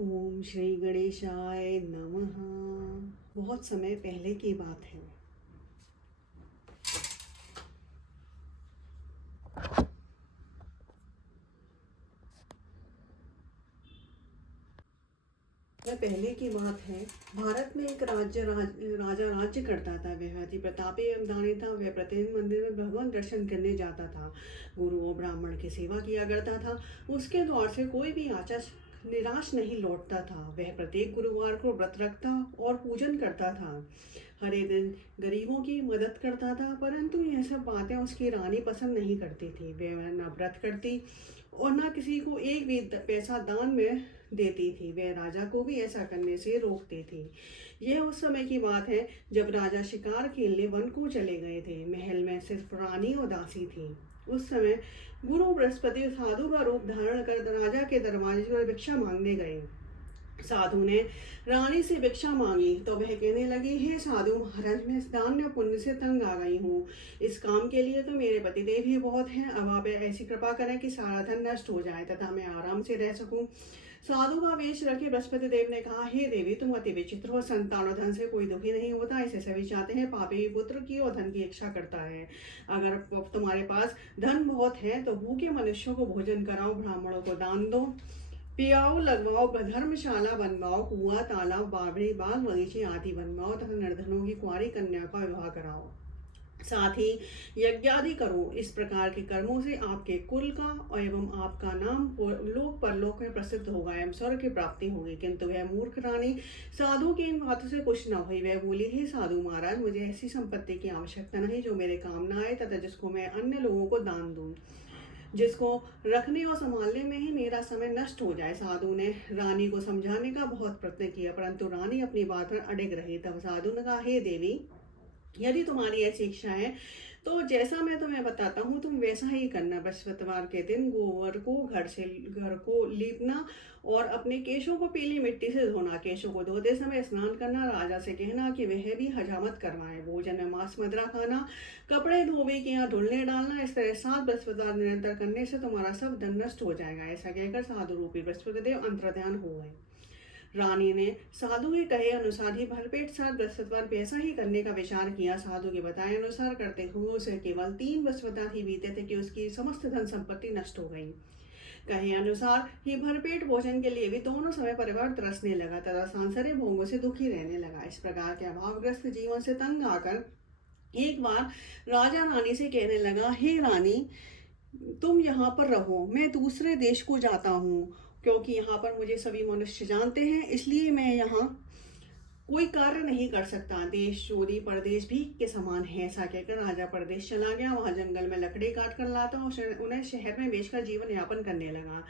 ओम श्री गणेशाय नमः। बहुत समय पहले की बात है। पहले की बात है। भारत में एक राजा राज्य करता था। वह अति प्रतापी एवं दानी था। वह प्रतिदिन मंदिर में भगवान दर्शन करने जाता था। गुरु और ब्राह्मण की सेवा किया करता था। उसके द्वार से कोई भी याचक निराश नहीं लौटता था। वह प्रत्येक गुरुवार को व्रत रखता और पूजन करता था। हरे दिन गरीबों की मदद करता था, परंतु यह सब बातें उसकी रानी पसंद नहीं करती थी। वह न व्रत करती और न किसी को एक भी पैसा दान में देती थी। वह राजा को भी ऐसा करने से रोकती थी। यह उस समय की बात है जब राजा शिकार खेलने वन को चले गए थे। महल में सिर्फ रानी और दासी थी। उस समय गुरु बृहस्पति साधु का रूप धारण कर राजा के दरवाजे पर भिक्षा मांगने गए। साधु ने रानी से भिक्षा मांगी तो वह कहने लगी, हे साधु महाराज, मैं इस दान में पुण्य से तंग आ गई हूँ। इस काम के लिए तो मेरे पतिदेव ही बहुत हैं। अब आप ऐसी कृपा करें कि सारा धन नष्ट हो जाए तथा मैं आराम से रह सकूं। साधु का वेश रखे बृहस्पति देव ने कहा, हे देवी, तुम अति विचित्र हो। संतान और धन से कोई दुखी नहीं होता। इसे सभी चाहते हैं। पापी पुत्र की और धन की इच्छा करता है। अगर तुम्हारे पास धन बहुत है तो भूखे मनुष्यों को भोजन कराओ, ब्राह्मणों को दान दो, पियाओ, लगवाओ, धर्मशाला बनवाओ, कुआं, तालाब, बावड़ी, बाग बगीचे आदि बनवाओ तथा निर्धनों की कुंवारी कन्या का विवाह कराओ। साथ ही यज्ञादि करो। इस प्रकार के कर्मों से आपके कुल का एवं आपका नाम लोक परलोक में प्रसिद्ध होगा एवं स्वर्ग की प्राप्ति होगी। किंतु वह मूर्ख रानी साधु की इन बातों से खुश न हुई। वह बोली, हे साधु महाराज, मुझे ऐसी संपत्ति की आवश्यकता नहीं जो मेरे काम न आए तथा जिसको मैं अन्य लोगों को दान दूं, जिसको रखने और संभालने में ही मेरा समय नष्ट हो जाए। साधु ने रानी को समझाने का बहुत प्रयत्न किया, परंतु रानी अपनी बात पर अड़िग रही। तब साधु ने कहा, हे देवी, यदि तुम्हारी ऐसी इच्छा है तो जैसा मैं तुम्हें बताता हूँ तुम वैसा ही करना। बृहस्पतिवार के दिन गोबर को घर को लीपना और अपने केशों को पीली मिट्टी से धोना। केशों को धोते समय स्नान करना। राजा से कहना कि वह भी हजामत करवाए। भोजन में मांस मदिरा खाना, कपड़े धोबी के यहाँ धुलने डालना। इस तरह 7 बृहस्पतिवार निरंतर करने से तुम्हारा सब धन नष्ट हो जाएगा। ऐसा कहकर साधु रूपी बृहस्पति देव अंतर्ध्यान हो गए। रानी ने साधु के कहे अनुसार ही भरपेट 7 बृहस्पतिवार वैसा ही करने का विचार किया। साधु के बताए अनुसार करते हुए उसे केवल 3 बृहस्पतिवार ही बीते थे कि उसकी समस्त धन संपत्ति नष्ट हो गई। कहे अनुसार ही भरपेट भोजन के लिए भी दोनों समय परिवार तरसने लगा तथा सांसारिक भोगों से दुखी रहने लगा। इस प्रकार के अभावग्रस्त जीवन से तंग आकर एक बार राजा रानी से कहने लगा, हे रानी, तुम यहाँ पर रहो, मैं दूसरे देश को जाता हूँ, क्योंकि यहाँ पर मुझे सभी मनुष्य जानते हैं, इसलिए मैं यहाँ कोई कार्य नहीं कर सकता। देश चोरी परदेश भी के समान है। ऐसा कहकर राजा परदेश चला गया। वहां जंगल में लकड़ी काट कर लाता और उन्हें शहर में बेचकर जीवन यापन करने लगा।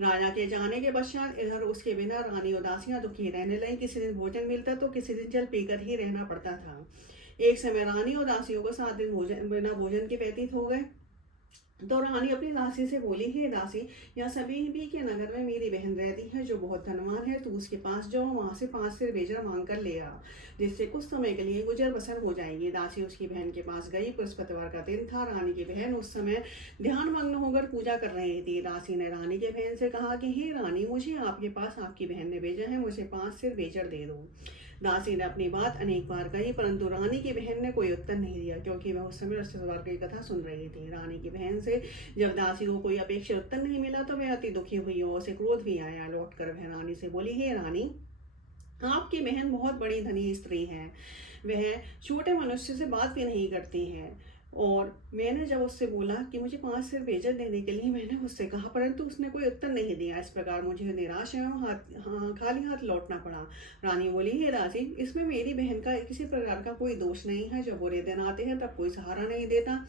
राजा के जाने के पश्चात इधर उसके बिना रानी उदासियां दुखी रहने लगी। किसी दिन भोजन मिलता तो किसी दिन जल पीकर ही रहना पड़ता था। एक समय रानी और दासियों को 7 दिन बिना भोजन के व्यतीत हो गए। तो रानी अपनी दासी से बोली, हे दासी, यहाँ सभी भी के नगर में मेरी बहन रहती है जो बहुत धनवान है। तू उसके पास जाओ, वहां से 5 सिर बेजर मांग कर ले आ, जिससे कुछ समय के लिए गुजर बसर हो जाएगी। दासी उसकी बहन के पास गई। बृहस्पतिवार का दिन था। रानी की बहन उस समय ध्यान मग्न होकर पूजा कर रही थी। दासी ने रानी के बहन से कहा कि हे रानी, मुझे आपके पास आपकी बहन ने भेजा है, मुझे 5 सिर बेजर दे दो। दासी ने अपनी बात अनेक बार कही, परंतु रानी की बहन ने कोई उत्तर नहीं दिया, क्योंकि वह उस समय बृहस्पतिवार की कथा सुन रही थी। रानी की बहन से जब दासी को कोई अपेक्षित उत्तर नहीं मिला तो वह अति दुखी हुई और उसे क्रोध भी आया। लौटकर वह रानी से बोली, हे रानी, आपकी बहन बहुत बड़ी धनी स्त्री है। वह छोटे मनुष्य से बात भी नहीं करती है। और मैंने जब उससे बोला कि मुझे 5 सिर बेजर देने के लिए, मैंने उससे कहा, परंतु उसने कोई उत्तर नहीं दिया। इस प्रकार मुझे निराश एवं खाली हाथ लौटना पड़ा। रानी बोली, हे दासी, इसमें मेरी बहन का किसी प्रकार का कोई दोष नहीं है। जब बुरे दिन आते हैं तब कोई सहारा नहीं देता,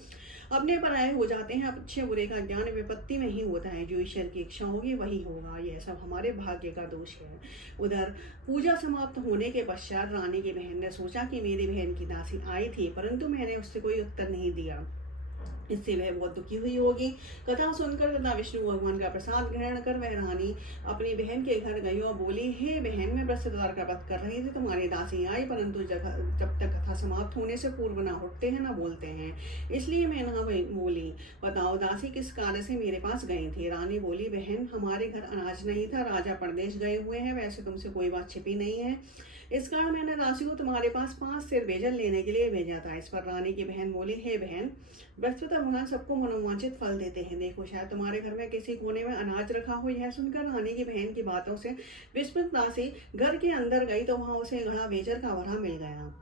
अपने पराये हो जाते हैं। अच्छे बुरे का ज्ञान विपत्ति में ही होता है। जो ईश्वर की इच्छा होगी वही होगा। यह सब हमारे भाग्य का दोष है। उधर पूजा समाप्त होने के पश्चात रानी की बहन ने सोचा कि मेरी बहन की दासी आई थी, परंतु मैंने उससे कोई उत्तर नहीं दिया। इससे वह बहुत दुखी हुई होगी। कथा सुनकर तथा विष्णु भगवान का प्रसाद ग्रहण कर वह रानी अपनी बहन के घर गई और बोली, हे बहन, मैं बृहस्पतिवार का व्रत कर रही थी, तुम्हारी दासी आई, परंतु जब तक कथा समाप्त होने से पूर्व ना उठते हैं ना बोलते हैं, इसलिए मैं ना बोली। बताओ दासी किस कार्य से मेरे पास गई थी? रानी बोली, बहन, हमारे घर अनाज नहीं था, राजा परदेश गए हुए हैं, वैसे तुमसे कोई बात छिपी नहीं है, इस कारण मैंने दासी को तुम्हारे पास 5 सिर बेजल लेने के लिए भेजा था। इस पर रानी की बहन बोली, हे बहन, बृहस्पति भगवान सबको मनोवांछित फल देते हैं, देखो शायद तुम्हारे घर में किसी कोने में अनाज रखा हो। यह सुनकर रानी की बहन की बातों से विस्मित दासी घर के अंदर गई तो वहां उसे घड़ा बेजल का भरा मिल गया।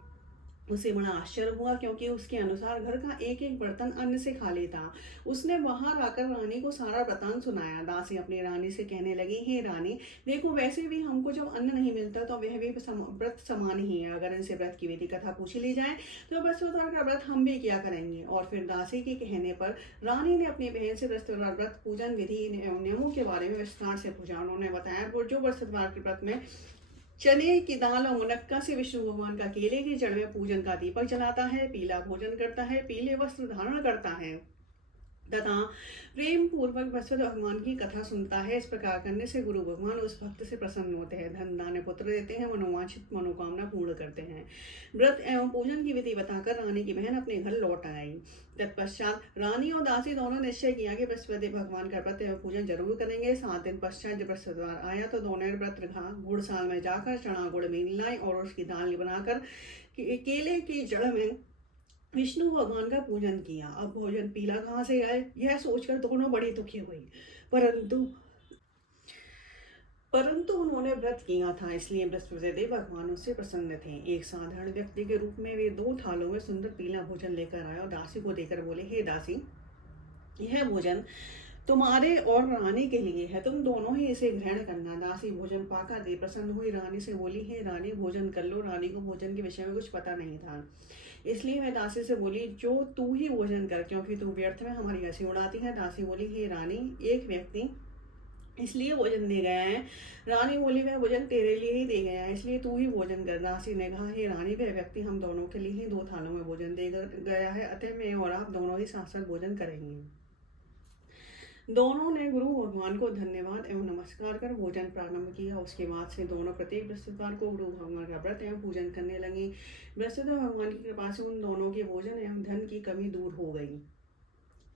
उसे बड़ा आश्चर्य हुआ, क्योंकि उसके अनुसार घर का एक एक बर्तन अन्न से खाली था। उसने बाहर आकर रानी को सारा वृतांत सुनाया। दासी अपनी रानी से कहने लगी, हे रानी, देखो वैसे भी हमको जब अन्न नहीं मिलता तो वह भी व्रत समान ही है। अगर इनसे व्रत की विधि कथा पूछ ली जाए तो बृहस्पतिवार का व्रत हम भी किया करेंगे। और फिर दासी के कहने पर रानी ने अपनी बहन से बृहस्पतिवार व्रत पूजन विधि नियमों के बारे में विस्तार से पूछा। उन्होंने बताया, जो बृहस्पतिवार के व्रत में चने की दाल और मुनक्का से विष्णु भगवान का केले की जड़ में पूजन का दीपक जलाता है, पीला भोजन करता है, पीले वस्त्र धारण करता है तथा प्रेम पूर्वक बृहस्पति भगवान की कथा सुनता है। इस प्रकार करने से गुरु भगवान उस भक्त से प्रसन्न होते हैं, धन दान पुत्र देते हैं, मनोवांछित मनोकामना पूर्ण करते हैं। व्रत एवं पूजन की विधि बताकर रानी की बहन अपने घर लौट आई। तत्पश्चात रानी और दासी दोनों निश्चय किया कि बृहस्पति भगवान का व्रत एवं पूजन जरूर करेंगे। 7 दिन पश्चात जब बृहस्पतिवार आया तो दोनों ने व्रत रखा। गुड़साल में जाकर चना गुड़ मील लाई और उसकी दाल बनाकर केले की जड़ में विष्णु भगवान का पूजन किया। अब भोजन पीला कहाँ से आए, यह सोचकर दोनों बड़ी दुखी हुई, परंतु परंतु उन्होंने व्रत किया था, इसलिए बृहस्पति देव भगवान उससे प्रसन्न थे। एक साधारण व्यक्ति के रूप में वे 2 थालों में सुंदर पीला भोजन लेकर आए और दासी को देकर बोले, हे दासी, यह भोजन तुम्हारे और रानी के लिए है, तुम दोनों ही इसे ग्रहण करना। दासी भोजन पाकर दे प्रसन्न हुई, रानी से बोली, हे रानी, भोजन कर लो। रानी को भोजन के विषय में कुछ पता नहीं था, इसलिए मैं दासी से बोली, जो तू ही भोजन कर, क्योंकि तू व्यर्थ में हमारी हंसी उड़ाती है। दासी बोली, हे रानी, एक व्यक्ति इसलिए भोजन दे गया है। रानी बोली, वह भोजन तेरे लिए ही दे गया है, इसलिए तू ही भोजन कर। दासी ने कहा, हे रानी, वह व्यक्ति हम दोनों के लिए ही 2 थालों में भोजन दे गया है, अतः मैं और आप दोनों ही साथ साथ भोजन करेंगे। दोनों ने गुरु भगवान को धन्यवाद एवं नमस्कार कर भोजन प्रारंभ किया। उसके बाद से दोनों प्रत्येक बृहस्पतिवार को गुरु भगवान का व्रत एवं पूजन करने लगे। बृहस्पति भगवान की कृपा से उन दोनों के भोजन एवं धन की कमी दूर हो गई।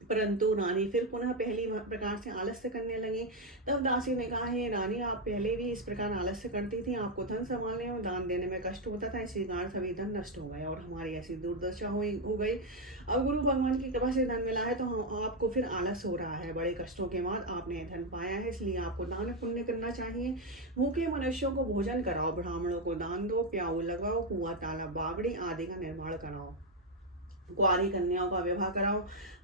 परंतु रानी फिर पुनः पहली प्रकार से आलस्य करने लगी। तब दासी ने कहा, हे रानी, आप पहले भी इस प्रकार आलस्य करती थी, आपको धन संभालने और दान देने में कष्ट होता था, इसी कारण सभी धन नष्ट हो गए और हमारी ऐसी दुर्दशा हो गई। अब गुरु भगवान की कृपा से धन मिला है तो आपको फिर आलस हो रहा है। बड़े कष्टों के बाद आपने धन पाया है, इसलिए आपको दान पुण्य करना चाहिए। भूखे मनुष्यों को भोजन कराओ, ब्राह्मणों को दान दो, प्याऊ लगाओ, कुआं तालाब बावड़ी आदि का निर्माण कराओ, कुंवारी कन्याओं का विवाह कराओ,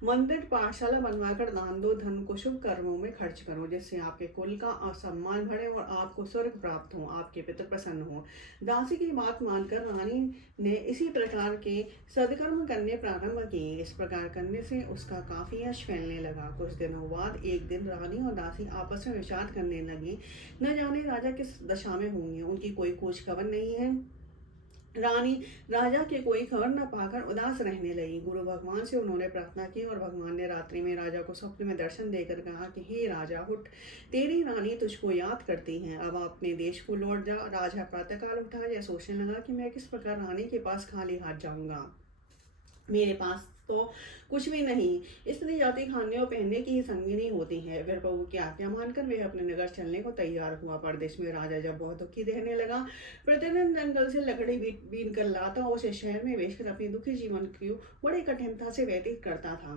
मंदिर पाठशाला बनवाकर दान दो, धन को शुभ कर्मों में खर्च करो, जिससे आपके कुल का सम्मान बढ़े और आपको स्वर्ग प्राप्त हो, आपके पितर प्रसन्न हो। दासी की बात मानकर रानी ने इसी प्रकार के सदकर्म करने प्रारंभ किए। इस प्रकार करने से उसका काफी यश फैलने लगा। कुछ दिनों बाद एक दिन रानी और दासी आपस में विचार करने लगी, न जाने राजा किस दशा में होंगे, उनकी कोई खोज खबर नहीं है। रानी राजा के कोई खबर न पाकर उदास रहने लगी। गुरु भगवान से उन्होंने प्रार्थना की और भगवान ने रात्रि में राजा को स्वप्न में दर्शन देकर कहा कि हे राजा, उठ, तेरी रानी तुझको याद करती है, अब अपने देश को लौट जा। राजा प्रातःकाल उठा, यह सोचने लगा कि मैं किस प्रकार रानी के पास खाली हाथ जाऊंगा, मेरे पास तो कुछ भी नहीं, स्त्री जाति खाने और पहनने की ही संगिनी होती है। फिर प्रभु की आज्ञा मानकर वह अपने नगर चलने को तैयार हुआ। परदेश में राजा जब बहुत दुखी रहने लगा, प्रतिदिन जंगल से लकड़ी बीन कर लाता और उसे शहर में बेचकर अपनी दुखी जीवन की बड़ी कठिनता से व्यतीत करता था।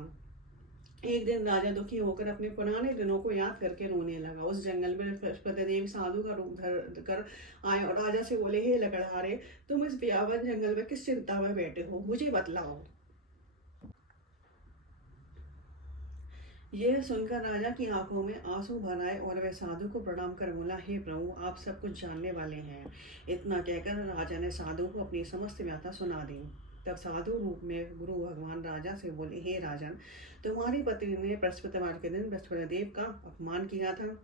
एक दिन राजा दुखी होकर अपने पुराने दिनों को याद करके रोने लगा। उस जंगल में बृहस्पति देव साधु का रूप धर कर आए और राजा से बोले, हे लकड़हारे, तुम इस बियावन जंगल में किस चिंता में बैठे हो, मुझे बतलाओ। यह सुनकर राजा की आंखों में आंसू भर आए और वह साधु को प्रणाम कर बोला, हे प्रभु, आप सब कुछ जानने वाले हैं। इतना कहकर राजा ने साधु को अपनी समस्त व्यथा सुना दी। तब साधु रूप में गुरु भगवान राजा से बोले, हे राजन, तुम्हारी पत्नी ने बृहस्पतिवार के दिन बृहस्पति देव का अपमान किया था,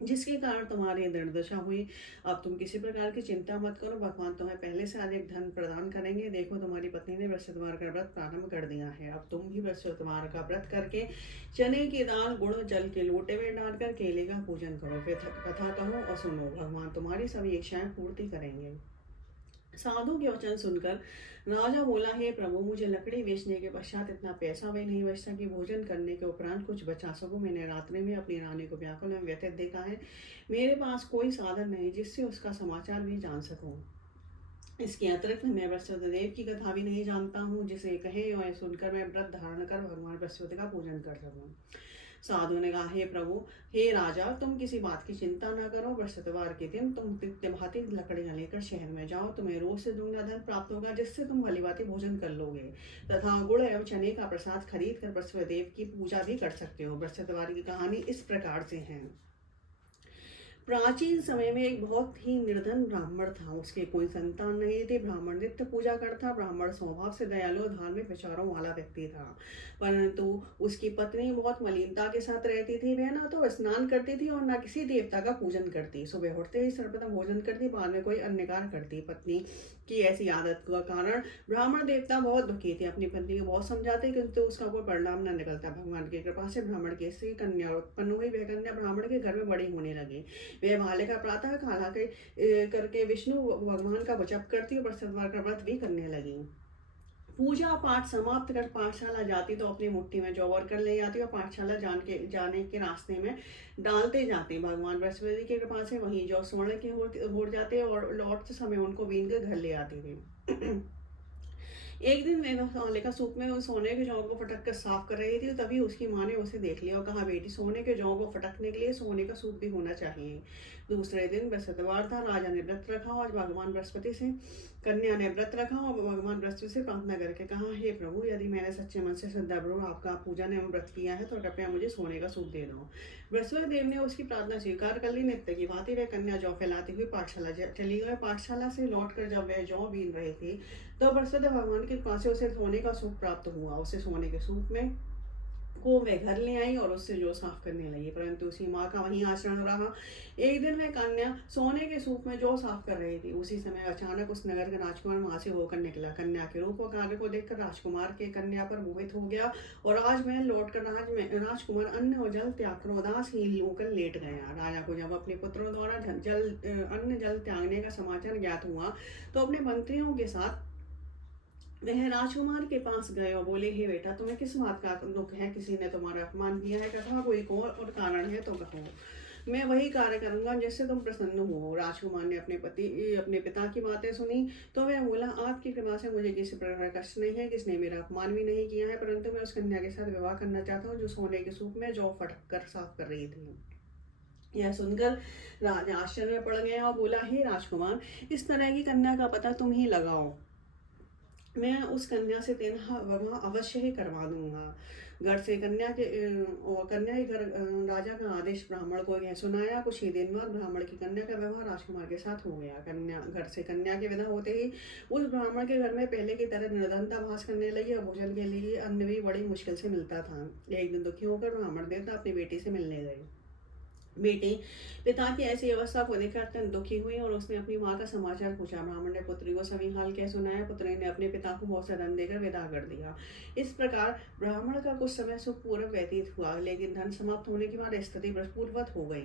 जिसके कारण तुम्हारी दुर्दशा हुई। अब तुम किसी प्रकार की चिंता मत करो, भगवान तुम्हें पहले से अधिक धन प्रदान करेंगे। देखो तुम्हारी पत्नी ने बृहस्पतिवार का व्रत प्रारंभ कर दिया है। अब तुम भी बृहस्पतिवार का व्रत करके चने की दाल गुड़ जल के लोटे में डालकर केले का पूजन करो, फिर कथा कहो और सुनो, भगवान तुम्हारी सभी इच्छाएं पूर्ति करेंगे। साधु के वचन सुनकर राजा बोला, हे प्रभु, मुझे लकड़ी बेचने के पश्चात इतना पैसा भी नहीं बचता कि भोजन करने के उपरांत कुछ बचा सकूं। मैंने रात्रि में अपनी रानी को व्याकुल में व्यथित देखा है। मेरे पास कोई साधन नहीं जिससे उसका समाचार भी जान सकूं। इसके अतिरिक्त मैं बृहस्पति देव की कथा भी नहीं जानता हूँ, जिसे कहे और सुनकर मैं व्रत धारण कर भगवान बृहस्पति का पूजन कर सकूं। साधु ने कहा, हे प्रभु, हे राजा, तुम किसी बात की चिंता न करो। बृहस्पतिवार के दिन तुम नित्य भांति लकड़ियां लेकर शहर में जाओ। तुम्हें रोज से दुगना धन प्राप्त होगा, जिससे तुम भली भांति भोजन कर लोगे तथा गुड़ एवं चने का प्रसाद खरीद कर बृहस्पति देव की पूजा भी कर सकते हो। बृहस्पतिवार की कहानी इस प्रकार से है। प्राचीन समय में एक बहुत ही निर्धन ब्राह्मण था। उसके कोई संतान नहीं थे। ब्राह्मण नित्य पूजा करता। ब्राह्मण स्वभाव से दयालु धार्मिक विचारों वाला व्यक्ति था, परंतु उसकी पत्नी बहुत मलिनता के साथ रहती थी। वह ना तो स्नान करती थी और न किसी देवता का पूजन करती। सुबह उठते ही सर्वप्रथम भोजन करती, बाद में कोई अन्य कार्य करती। पत्नी की ऐसी आदत का कारण ब्राह्मण देवता बहुत दुखी थे। अपनी पत्नी को बहुत समझाते, किंतु उसका कोई परिणाम न निकलता। भगवान की कृपा से ब्राह्मण की स्त्री कन्या उत्पन्न हुई। वह कन्या ब्राह्मण के घर में बड़ी होने लगी। वह बालिका प्रातः काल करके विष्णु भगवान का जप करती और बृहस्पतिवार का व्रत भी करने लगी। पूजा पाठ समाप्त कर पाठशाला जाती तो अपनी मुट्ठी में जौ कर ले जाती और पाठशाला जाने के रास्ते में डालते जाते। भगवान बृहस्पति की कृपा से वहीं जौ स्वर्ण के हो जाते और लौटते समय उनको बीन कर घर ले आती थी। एक दिन मैं बालिका सूप में उस सोने के जौ को फटक कर साफ कर रही थी, तभी उसकी माँ ने उसे देख लिया और कहा, बेटी, सोने के जौ को फटकने के लिए सोने का सूप भी होना चाहिए। दूसरे दिन बृहस्पतिवार था। राजा ने व्रत रखा और भगवान बृहस्पति से कन्या ने व्रत रखा और भगवान बृहस्पति से प्रार्थना करके कहा, हे प्रभु, यदि मैंने सच्चे मन से श्रद्धापूर्वक आपका पूजन एवं व्रत किया है तो कृपया मुझे सोने का सूप दे दो। बृहस्पति देव ने उसकी प्रार्थना स्वीकार कर ली। नित्य की भांति वह कन्या जौ फैलाती हुई पाठशाला चली गई। पाठशाला से लौटकर जब वह जौ बीन रही थी तो बृहस्पति भगवान की कृपा से उसे सोने का सूप प्राप्त हुआ। उसे सोने के सूप में को वह घर ले आई और उससे जो साफ करने लगी, परंतु उसकी माँ का वही आचरण रहा। एक दिन वह कन्या सोने के सूप में जो साफ कर रही थी, उसी समय अचानक उस नगर का राजकुमार वहां से होकर निकला। कन्या के रूप और कार्य को देखकर राजकुमार के कन्या पर मोहित हो गया और राजमहल लौटकर राजकुमार अन्न और जल त्याग कर उदासीन होकर लेट गया। राजा को जब अपने पुत्रों द्वारा अन्न जल त्यागने का समाचार ज्ञात हुआ तो अपने मंत्रियों के साथ वह राजकुमार के पास गए और बोले, हे बेटा, तुम्हें किस बात का दुख है? किसी ने तुम्हारा अपमान किया है? कथा कोई को और कारण है तो कहो, मैं वही कार्य करूंगा जिससे तुम प्रसन्न हो। राजकुमार ने अपने पिता की बातें सुनी तो वह बोला, आपकी कृपा से मुझे किसी प्रकार का कष्ट नहीं है। किसने मेरा अपमान भी नहीं किया है, परंतु मैं उस कन्या के साथ विवाह करना चाहता हूँ जो सोने के सूप में जौ फटक कर साफ कर रही थी। यह सुनकर राजा आश्चर्य में पड़ गया और बोला, हे राजकुमार, इस तरह की कन्या का पता तुम ही लगाओ। मैं उस कन्या से तेरा विवाह अवश्य ही करवा दूंगा। घर से कन्या के घर राजा का आदेश ब्राह्मण को यह सुनाया। कुछ ही दिन बाद ब्राह्मण की कन्या का विवाह राजकुमार के साथ हो गया। कन्या घर से कन्या के विदा होते ही उस ब्राह्मण के घर में पहले की तरह निर्धनता भास करने लगी और भोजन के लिए अन्न भी बड़ी मुश्किल से मिलता था। एक दिन दुखी होकर ब्राह्मण देवता अपनी बेटी से मिलने गए। बेटी पिता की ऐसी अवस्था को देखकर अत्यंत दुखी हुई और उसने अपनी माँ का समाचार पूछा। ब्राह्मण ने पुत्री को सभी हाल कह सुनाया। पुत्री ने अपने पिता को बहुत सा धन देकर विदा कर दिया। इस प्रकार ब्राह्मण का कुछ समय सुखपूर्वक व्यतीत हुआ, लेकिन धन समाप्त होने के बाद स्थिति पूर्ववत हो गई।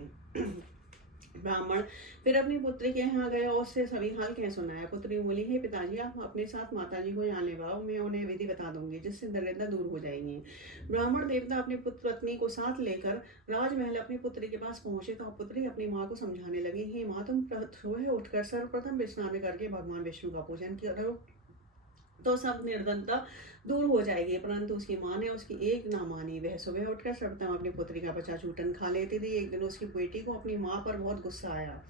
ब्राह्मण फिर अपनी पुत्री के यहाँ गए और उससे सभी हाल कह सुनाया। पुत्री बोली, हे पिताजी, आप अपने साथ माताजी को यहाँ ले आओ, मैं उन्हें विधि बता दूंगी जिससे दरिद्रता दूर हो जाएगी। ब्राह्मण देवता अपनी पुत्र पत्नी को साथ लेकर राजमहल अपनी पुत्री के पास पहुंचे तो पुत्री अपनी माँ को समझाने लगी, हे माँ, तुम सुबह उठकर सर्वप्रथम स्नान करके भगवान विष्णु का पूजन करो तो सब निर्धनता दूर हो जाएगी। परंतु उसकी माँ ने उसकी एक ना मानी। वह सुबह उठकर सर्वप्रथम अपनी पुत्री का बचा चूटन खा लेती थी। एक दिन उसकी बेटी को अपनी माँ पर बहुत गुस्सा आया।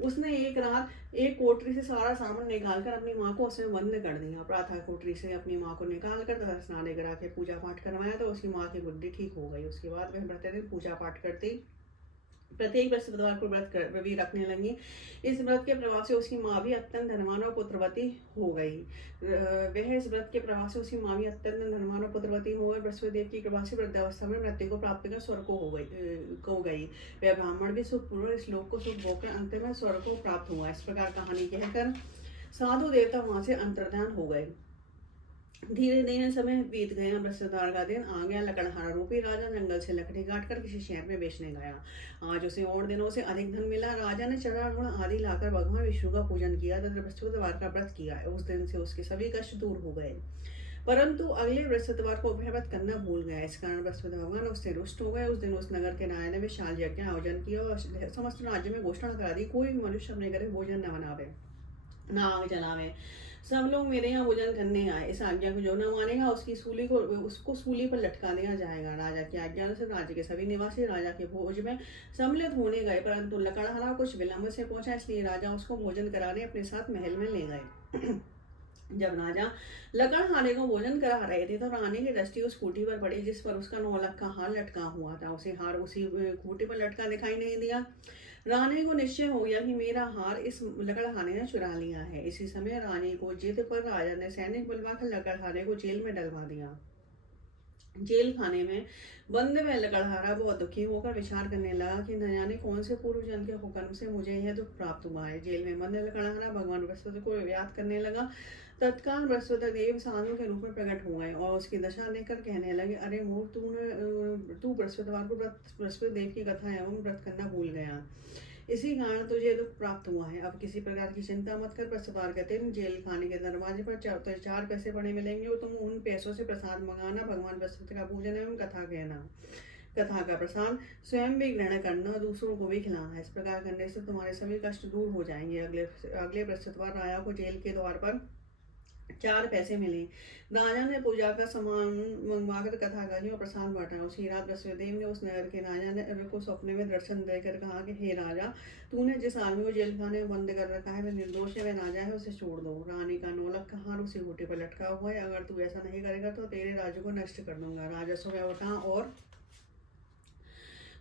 उसने एक रात एक कोठरी से सारा सामान निकालकर अपनी माँ को उसमें बंद कर दिया। प्रातः कोठरी से अपनी माँ को निकाल कर तथा स्नान करा के पूजा पाठ करवाया तो उसकी माँ की बुद्धि ठीक हो गई। उसके बाद वह प्रतिदिन पूजा पाठ करती प्रत्येक बृहस्पतिवार को भी रखने लगी। इस व्रत के प्रभाव से उसकी माँ भी अत्यंत धनवान और पुत्रवती हो गई। वह इस व्रत के प्रभाव से उसकी माँ भी अत्यंत धनवान और पुत्रवती हो गई। बृहस्पति देव की कृपा से वृद्धावस्था में मृत्यु को प्राप्त कर स्वर्ग को गई। वह ब्राह्मण भी सुखपूर्वक इस लोक को सुख भोग कर अंत में स्वर्ग को प्राप्त हुआ। इस प्रकार कहानी कहकर साधु देवता वहां से अंतर्ध्यान हो गए। धीरे धीरे समय बीत गया। बृहस्पतिवार का दिन आ गया। लकड़हारा रूपी राजा जंगल से लकड़ी काट कर किसी शहर में बेचने गया। आज उसे और दिनों से अधिक धन मिला। राजा ने चरागुण आदि लाकर भगवान विष्णु का पूजन किया तथा बृहस्पतिवार का व्रत किया। उस दिन से उसके सभी कष्ट दूर हो गए। परंतु अगले बृहस्पतिवार को वह व्रत करना भूल गया। इस कारण बृहस्पति भगवान उससे रुष्ट हो गए। उस दिन उस नगर के राजा ने विशाल यज्ञ आयोजन किया और समस्त राज्य में घोषणा करा दी, कोई भी मनुष्य अपने घर भोजन न बनावे, न आग जलावे। सब लोग मेरे यहाँ भोजन करने आए। इस आज्ञा को जो न मानेगा उसको सूली पर लटका दिया जाएगा। राजा की आज्ञा से राज्य के सभी निवासी राजा के भोज में सम्मिलित होने गए, परंतु लकड़हारा कुछ विलंब से पहुंचा, इसलिए राजा उसको भोजन कराने अपने साथ महल में ले गए। जब राजा लकड़हारे को भोजन करा रहे थे तो रानी की दृष्टि उस खूंटी पर पड़ी जिस पर उसका 9 लाख का हार लटका हुआ था। उसे हार उसी खूंटी पर लटका दिखाई नहीं दिया। रानी को निश्चय हो गया कि मेरा हार इस लकड़हारे ने चुरा लिया है। इसी समय रानी को जिद पर राजा ने सैनिक बुलवाकर लकड़हारे को जेल में डलवा दिया। जेल खाने में बंद में लकड़हारा बहुत दुखी होकर विचार करने लगा कि न जाने कौन से पूर्व जन्म के हुक्म से मुझे यह दुख प्राप्त हुआ है। जेल में बंद लकड़हारा भगवान बृहस्पति को याद करने लगा। तत्काल बृहस्पति देव साधु के रूप में प्रकट हो गए और उसकी दशा देखकर कहने लगे, अरे मूर्ख, तू बृहस्पतिवार को बृहस्पति देव की कथा एवं व्रत करना भूल गया। इसी कारण तुझे दुख प्राप्त हुआ है। अब किसी प्रकार की चिंता मत कर। बृहस्पतिवार के दिन जेल खाने के दरवाजे पर 4 पैसे पड़े मिलेंगे और तुम उन पैसों से प्रसाद मंगाना, भगवान बृहस्पति का पूजन एवं कथा कहना। कथा का प्रसाद स्वयं भी ग्रहण करना और दूसरों को भी खिलाना। इस प्रकार करने से तुम्हारे सभी कष्ट दूर हो जाएंगे। अगले बृहस्पतिवार राजा को जेल के द्वार पर 4 पैसे मिले। राजा ने पूजा का सामान मंगवाकर कथा कही और प्रसाद बांटा। उसी रात बृहस्पति देव ने उस नगर के राजा ने को सपने में दर्शन देकर कहा कि हे राजा, तूने जिस आदमी को जेल खाने में बंद कर रखा है वह निर्दोष है, वह राजा है, उसे छोड़ दो। रानी का 9 लाख का हार उसी घोटे पर लटका हुआ है। अगर तू ऐसा नहीं करेगा तो तेरे राज्य को नष्ट कर दूंगा। राजा सुबह उठा और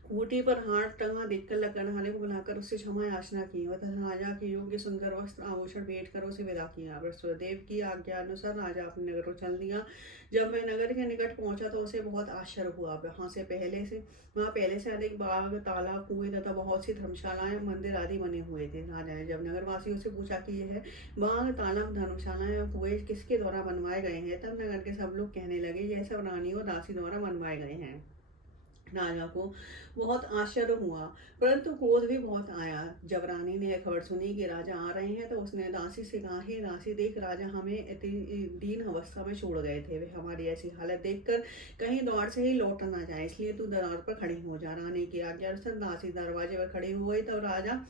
खूंटी पर हाथ टंगा देखकर लकड़हारे को बुलाकर उससे क्षमा याचना की और राजा के योग्य सुंदर वस्त्र आभूषण भेंट कर उसे विदा किया। बृहस्पति देव की आज्ञा अनुसार राजा अपने नगर को चल दिया। जब वह नगर के निकट पहुंचा तो उसे बहुत आश्चर्य हुआ। वहाँ पहले से अधिक बाग, तालाब, कुएं तथा बहुत सी धर्मशालाएं, मंदिर आदि बने हुए थे। राजा ने जब नगरवासियों से पूछा कि यह बाग, तालाब, धर्मशालाएं और कुएं किसके द्वारा बनवाए गए हैं, तब नगर के सब लोग कहने लगे यह सब रानी और दासी द्वारा बनवाए गए हैं। राजा को बहुत आश्चर्य हुआ, परंतु क्रोध भी बहुत आया। जब रानी ने यह खबर सुनी कि राजा आ रहे हैं तो उसने दासी से कहा, हे दासी, देख, राजा हमें इतनी दीन अवस्था में छोड़ गए थे। वे हमारी ऐसी हालत देखकर कहीं द्वार से ही लौट ना जाए, इसलिए तू दरवाजे पर खड़ी हो जा। रानी की आज्ञा अनुसार दासी दरवाजे पर खड़ी हो गई। तब राजा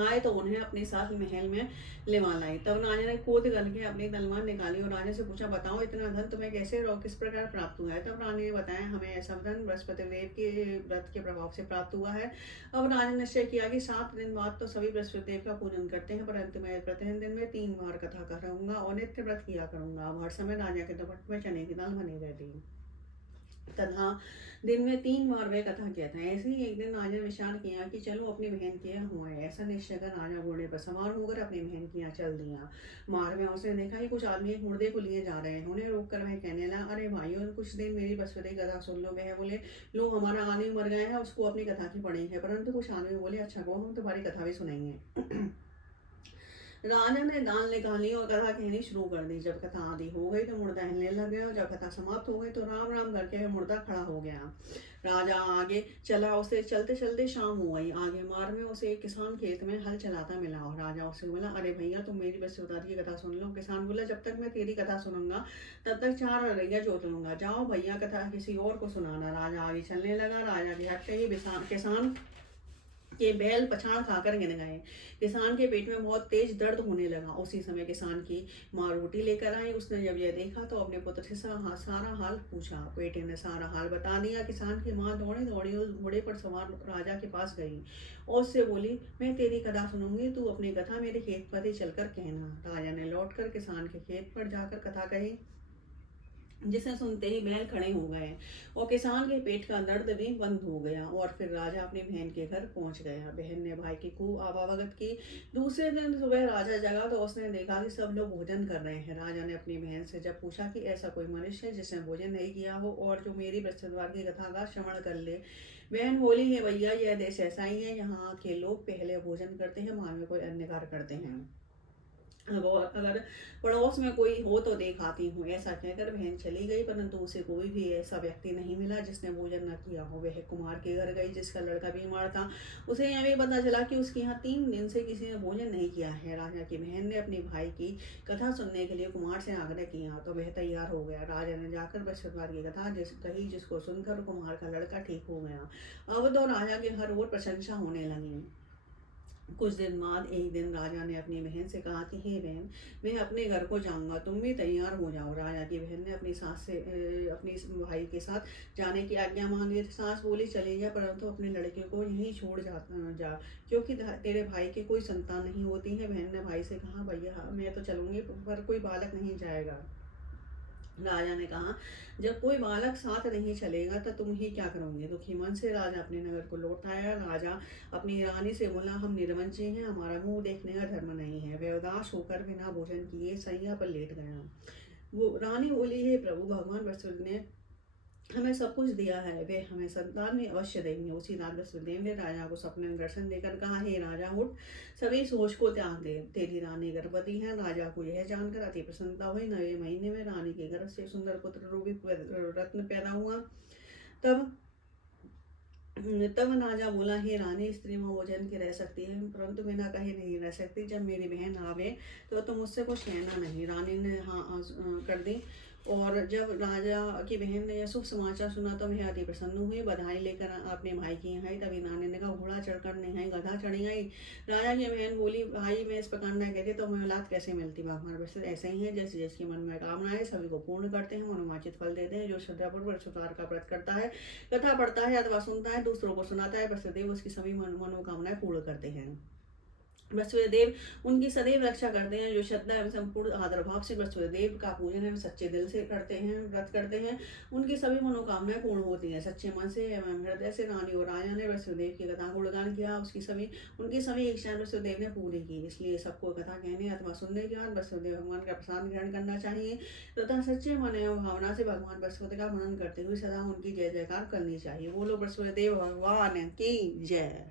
आए तो उन्हें अपने साथ महल में लेवा लाई। तब राजा ने क्रोध करके अपनी तलवार निकाली और राजा से पूछा, बताओ इतना धन तुम्हें कैसे और किस प्रकार प्राप्त हुआ है। तब रानी ने बताया, हमें ऐसा धन बृहस्पति देव के व्रत के प्रभाव से प्राप्त हुआ है। अब राजा ने निश्चय किया कि 7 दिन बाद तो सभी बृहस्पति देव का पूजन करते हैं, परंतु मैं प्रतिदिन दिन में 3 बार कथा करूंगा और नित्य व्रत किया करूंगा। अब हर समय राजा के दोपट में चने की दाल बनी रहती तथा दिन में 3 बार वह कथा कहता है। ऐसे ही एक दिन राजा ने विचार किया कि चलो अपनी बहन के यहाँ हुआ है। ऐसा निश्चय कर राजा घोड़े पर सवार होकर अपनी बहन के यहाँ चल दिया। मार्ग में उसने देखा कि कुछ आदमी एक मुर्दे को लिए जा रहे हैं। उन्हें रोककर वह कहने लगा, अरे भाइयों, कुछ दिन मेरी बृहस्पति कथा सुन लो। वह बोले, लो, हमारा आदमी मर गया है, उसको अपनी कथा की पड़ी है। परंतु कुछ आदमी बोले, अच्छा को हम तुम्हारी कथा भी सुनेंगे। राजा ने दाल निकाली और कथा कहनी शुरू कर दी। जब कथा आदि हो गई तो मुर्दा हिलने लग गया और जब कथा समाप्त हो गई तो राम राम करके मुर्दा खड़ा हो गया। राजा आगे चला। उसे चलते चलते शाम हो गई। आगे मार्ग में उसे एक किसान खेत में हल चलाता मिला और राजा उससे बोला, अरे भैया, तुम मेरी बृहस्पति की कथा सुन लो। किसान बोला, जब तक मैं तेरी कथा सुनूंगा तब तक 4 अरैया जोत लूंगा। जाओ भैया, कथा किसी और को सुनाना। राजा आगे चलने लगा। राजा के हटते ही किसान के बैल पछाड़ खाकर गिर गए। किसान के पेट में बहुत तेज दर्द होने लगा। उसी समय किसान की माँ रोटी लेकर आई। उसने जब यह देखा तो अपने पुत्र से सारा हाल पूछा। बेटे ने सारा हाल बता दिया। किसान की माँ दौड़ी दौड़ी उस घोड़े पर सवार राजा के पास गई और उससे बोली, मैं तेरी कथा सुनूंगी, तू अपनी कथा मेरे खेत पर ही चलकर कहना। राजा ने लौटकर किसान के खेत पर जाकर कथा कही। जिसे सुनते ही बैल खड़े हो गए और किसान के पेट का दर्द भी बंद हो गया। और फिर राजा अपनी बहन के घर पहुंच गया। बहन ने भाई की खूब आवाभगत की। दूसरे दिन सुबह राजा जगा तो उसने देखा कि सब लोग भोजन कर रहे हैं। राजा ने अपनी बहन से जब पूछा कि ऐसा कोई मनुष्य है जिसने भोजन नहीं किया हो और जो मेरी बृहस्पतिवार की कथा का श्रवण कर ले। बहन बोली, है भैया, यह देश ऐसा ही है, यहाँ के लोग पहले भोजन करते हैं, बाद में कोई अन्य कार्य करते हैं। अब और अगर पड़ोस में कोई हो तो देख आती हूँ। ऐसा कहकर बहन चली गई, परंतु उसे कोई भी ऐसा व्यक्ति नहीं मिला जिसने भोजन न किया हो। वह कुमार के घर गई जिसका लड़का बीमार था। उसे यह भी पता चला कि उसके यहाँ 3 दिन से किसी ने भोजन नहीं किया है। राजा की बहन ने अपने भाई की कथा सुनने के लिए कुमार से आग्रह किया तो वह तैयार हो गया। राजा ने जाकर बृहस्पतिवार की कथा कही, जिसको सुनकर कुमार का लड़का ठीक हो गया। अब तो राजा के हर ओर प्रशंसा होने लगी। कुछ दिन बाद एक दिन राजा ने अपनी बहन से कहा कि हे बहन, मैं अपने घर को जाऊंगा, तुम भी तैयार हो जाओ। राजा की बहन ने अपनी सास से अपनी भाई के साथ जाने की आज्ञा मांगी। सास बोली, चली जा, परंतु अपने लड़के को यहीं छोड़ जा, क्योंकि तेरे भाई की कोई संतान नहीं होती है। बहन ने भाई से कहा, भैया मैं तो चलूंगी, पर कोई बालक नहीं जाएगा। राजा ने कहा, जब कोई बालक साथ नहीं चलेगा तो तुम ही क्या करोगे। दुखी मन से राजा अपने नगर को लौट आया। राजा अपनी रानी से बोला, हम निर्वंशी हैं, हमारा मुंह देखने का धर्म नहीं है। वह उदास होकर बिना भोजन किए सैया पर लेट गया। वो रानी बोली, हे प्रभु, भगवान बृहस्पति ने हमें सब कुछ दिया है, वे हमें संतान भी अवश्य देंगे। उसी रात बृहस्पतिदेव ने राजा को सपने में दर्शन देकर कहा, हे राजा, उठ, सभी सोच को त्याग दे, तेरी रानी गर्भवती है। राजा को यह जानकर अति प्रसन्नता हुई। 9वें महीने में रानी के गर्भ से सुंदर पुत्र रूपी रत्न पैदा हुआ। तब तब राजा बोला, हे रानी, स्त्री में भोजन के रह सकती है, परंतु बिना कहे नहीं रह सकती। जब मेरी बहन आवे तो तुम मुझसे कुछ कहना नहीं। रानी ने हाँ कर दी। और जब राजा की बहन ने यह शुभ समाचार सुना तो वह अति प्रसन्न हुई। बधाई लेकर अपने भाई की यहाँ आई। तभी रानी ने कहा, घोड़ा चढ़कर नहीं आई, गधा चढ़ी आई। राजा की बहन बोली, भाई मैं इस प्रकार न कहती तो मैं औलाद कैसे मिलती। भगवान वैसे ऐसे ही है, जैसे जिसके मन में कामना है सभी को पूर्ण करते हैं, मनोवांछित फल देते हैं। जो श्रद्धापूर्वक सुतार का व्रत करता है, कथा पढ़ता है अथवा सुनता है, दूसरों को सुनाता है, वसुदेव उसकी सभी मनोकामनाएं पूर्ण करते हैं। वसुदेव उनकी सदैव रक्षा करते हैं। जो श्रद्धा एवं संपूर्ण आदर भाव से वसुदेव का पूजन एवं सच्चे दिल से करते हैं, व्रत करते हैं, उनकी सभी मनोकामनाएं पूर्ण होती हैं। सच्चे मन से एवं हृदय से रानी और राजा ने वसुदेव की कथा गुणगान किया। उनकी सभी इच्छाएं वसुदेव ने पूरी की। इसलिए सबको कथा कहने अथवा सुनने के बाद वसुदेव भगवान का प्रसाद ग्रहण करना चाहिए तथा सच्चे मन एवं भावना से भगवान बृहस्पति का मनन करते हुए सदा उनकी जय जयकार करनी चाहिए। बोलो बृहस्पतिदेव भगवान की जय।